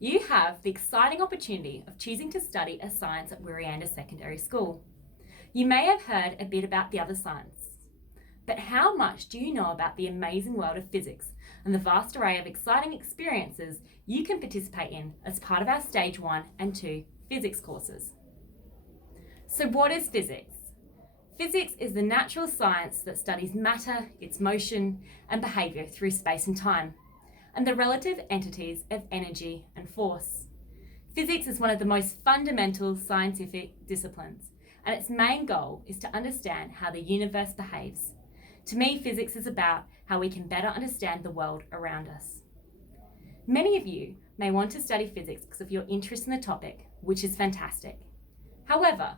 You have the exciting opportunity of choosing to study a science at Wirreanda Secondary School. You may have heard a bit about the other science, but how much do you know about the amazing world of physics and the vast array of exciting experiences you can participate in as part of our Stage 1 and 2 physics courses? So what is physics? Physics is the natural science that studies matter, its motion and behaviour through space and time, and the relative entities of energy and force. Physics is one of the most fundamental scientific disciplines, and its main goal is to understand how the universe behaves. To me, physics is about how we can better understand the world around us. Many of you may want to study physics because of your interest in the topic, which is fantastic. However,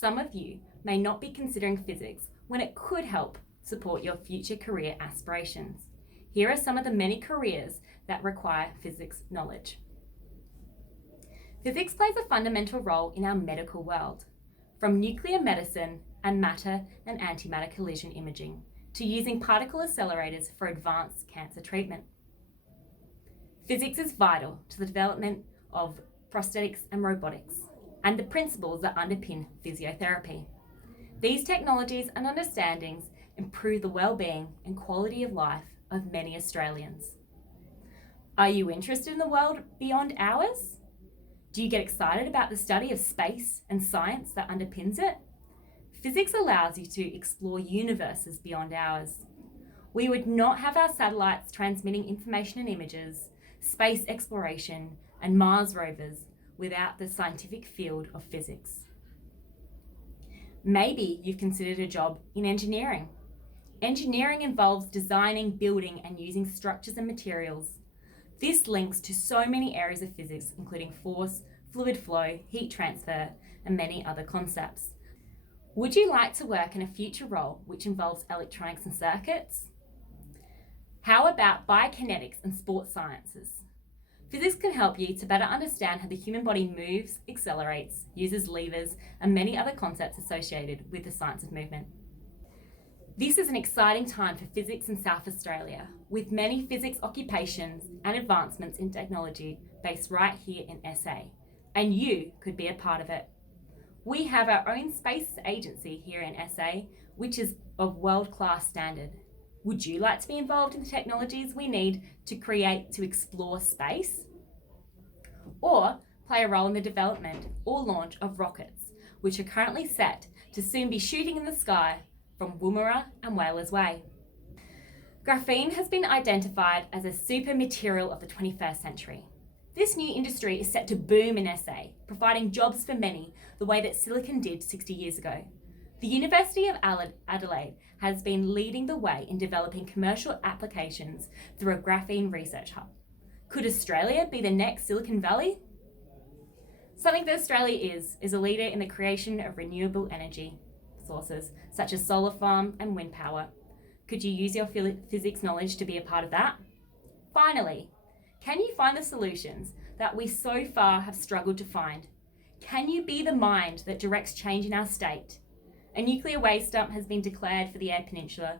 some of you may not be considering physics when it could help support your future career aspirations. Here are some of the many careers that require physics knowledge. Physics plays a fundamental role in our medical world, from nuclear medicine and matter and antimatter collision imaging to using particle accelerators for advanced cancer treatment. Physics is vital to the development of prosthetics and robotics and the principles that underpin physiotherapy. These technologies and understandings improve the well-being and quality of life of many Australians. Are you interested in the world beyond ours? Do you get excited about the study of space and science that underpins it? Physics allows you to explore universes beyond ours. We would not have our satellites transmitting information and images, space exploration, and Mars rovers without the scientific field of physics. Maybe you've considered a job in engineering. Engineering involves designing, building, and using structures and materials. This links to so many areas of physics, including force, fluid flow, heat transfer, and many other concepts. Would you like to work in a future role which involves electronics and circuits? How about biokinetics and sports sciences? Physics can help you to better understand how the human body moves, accelerates, uses levers, and many other concepts associated with the science of movement. This is an exciting time for physics in South Australia, with many physics occupations and advancements in technology based right here in SA, and you could be a part of it. We have our own space agency here in SA, which is of world-class standard. Would you like to be involved in the technologies we need to explore space? Or play a role in the development or launch of rockets, which are currently set to soon be shooting in the sky from Woomera and Whalers Way. Graphene has been identified as a super material of the 21st century. This new industry is set to boom in SA, providing jobs for many the way that silicon did 60 years ago. The University of Adelaide has been leading the way in developing commercial applications through a graphene research hub. Could Australia be the next Silicon Valley? Something that Australia is a leader in the creation of renewable energy sources, such as solar farm and wind power. Could you use your physics knowledge to be a part of that? Finally, can you find the solutions that we so far have struggled to find? Can you be the mind that directs change in our state? A nuclear waste dump has been declared for the Eyre Peninsula.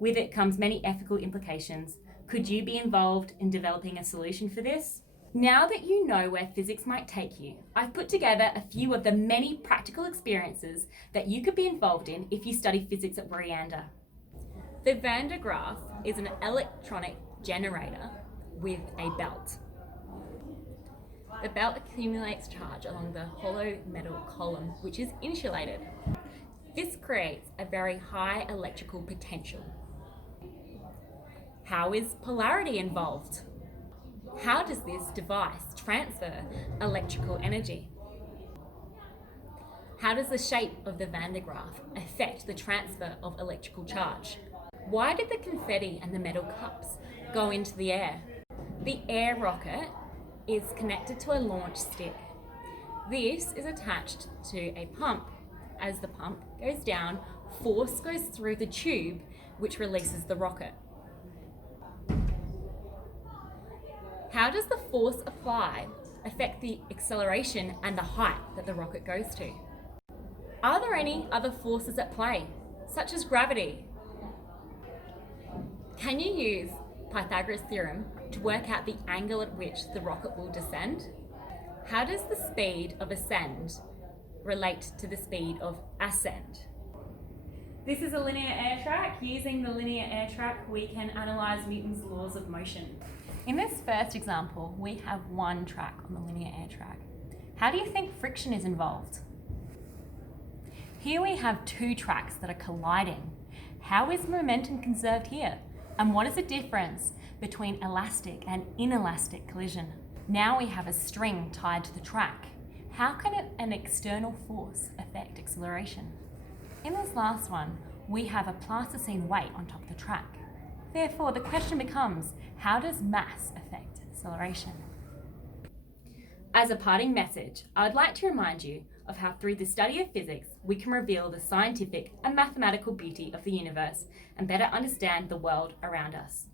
With it comes many ethical implications. Could you be involved in developing a solution for this? Now that you know where physics might take you, I've put together a few of the many practical experiences that you could be involved in if you study physics at Wirreanda. The Van de Graaff is an electronic generator with a belt. The belt accumulates charge along the hollow metal column, which is insulated. This creates a very high electrical potential. How is polarity involved? How does this device transfer electrical energy? How does the shape of the Van de Graaff affect the transfer of electrical charge? Why did the confetti and the metal cups go into the air? The air rocket is connected to a launch stick. This is attached to a pump. As the pump goes down, force goes through the tube, which releases the rocket. How does the force applied affect the acceleration and the height that the rocket goes to? Are there any other forces at play, such as gravity? Can you use Pythagoras' theorem to work out the angle at which the rocket will descend? How does the speed of ascend relate to the speed of ascend? This is a linear air track. Using the linear air track, we can analyse Newton's laws of motion. In this first example, we have one track on the linear air track. How do you think friction is involved? Here we have two tracks that are colliding. How is momentum conserved here? And what is the difference between elastic and inelastic collision? Now we have a string tied to the track. How can an external force affect acceleration? In this last one, we have a plasticine weight on top of the track. Therefore, the question becomes, how does mass affect acceleration? As a parting message, I would like to remind you of how through the study of physics, we can reveal the scientific and mathematical beauty of the universe and better understand the world around us.